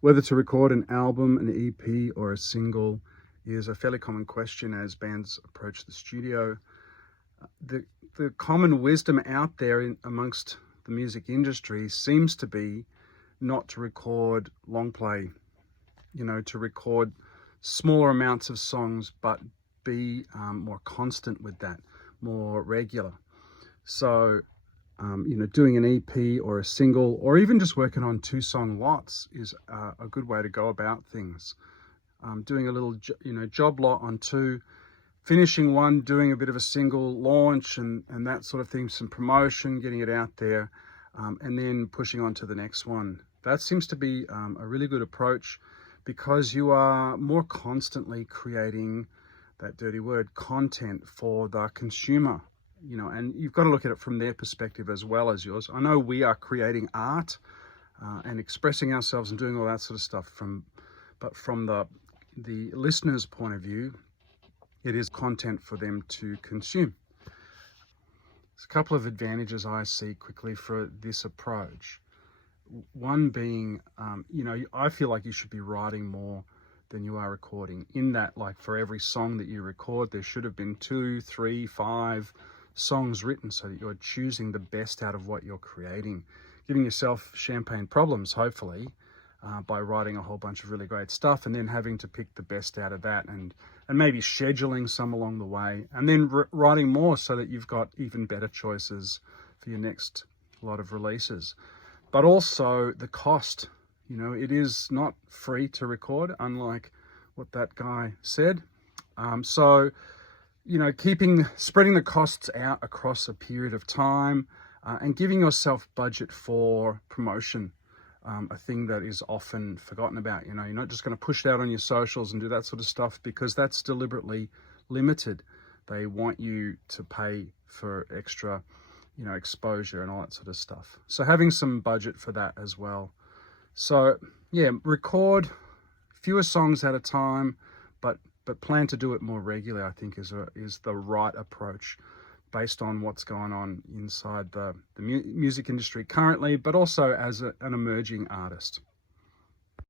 Whether to record an album, an EP, or a single is a fairly common question as bands approach the studio. The, the common wisdom out there amongst the music industry seems to be not to record long play, to record smaller amounts of songs, but be more constant with that, more regular. So, doing an EP or a single, or even just working on 2-song lots is a good way to go about things. Doing a little, job lot on 2, finishing one, doing a bit of a single launch and that sort of thing, some promotion, getting it out there, and then pushing on to the next one. That seems to be a really good approach because you are more constantly creating that dirty word, content for the consumer, and you've got to look at it from their perspective as well as yours. I know we are creating art and expressing ourselves and doing all that sort of stuff but from the listener's point of view, it is content for them to consume. There's a couple of advantages I see quickly for this approach. One being, I feel like you should be writing more than you are recording. In that, like for every song that you record, there should have been 2, 3, 5 songs written so that you're choosing the best out of what you're creating, giving yourself champagne problems, hopefully, by writing a whole bunch of really great stuff and then having to pick the best out of that and maybe scheduling some along the way and then writing more so that you've got even better choices for your next lot of releases. But also the cost, it is not free to record, unlike what that guy said. So, spreading the costs out across a period of time and giving yourself budget for promotion, a thing that is often forgotten about. You're not just going to push it out on your socials and do that sort of stuff because that's deliberately limited. They want you to pay for extra exposure and all that sort of stuff. So having some budget for that as well. So record fewer songs at a time, but plan to do it more regularly, I think is the right approach based on what's going on inside the music industry currently, but also as an emerging artist.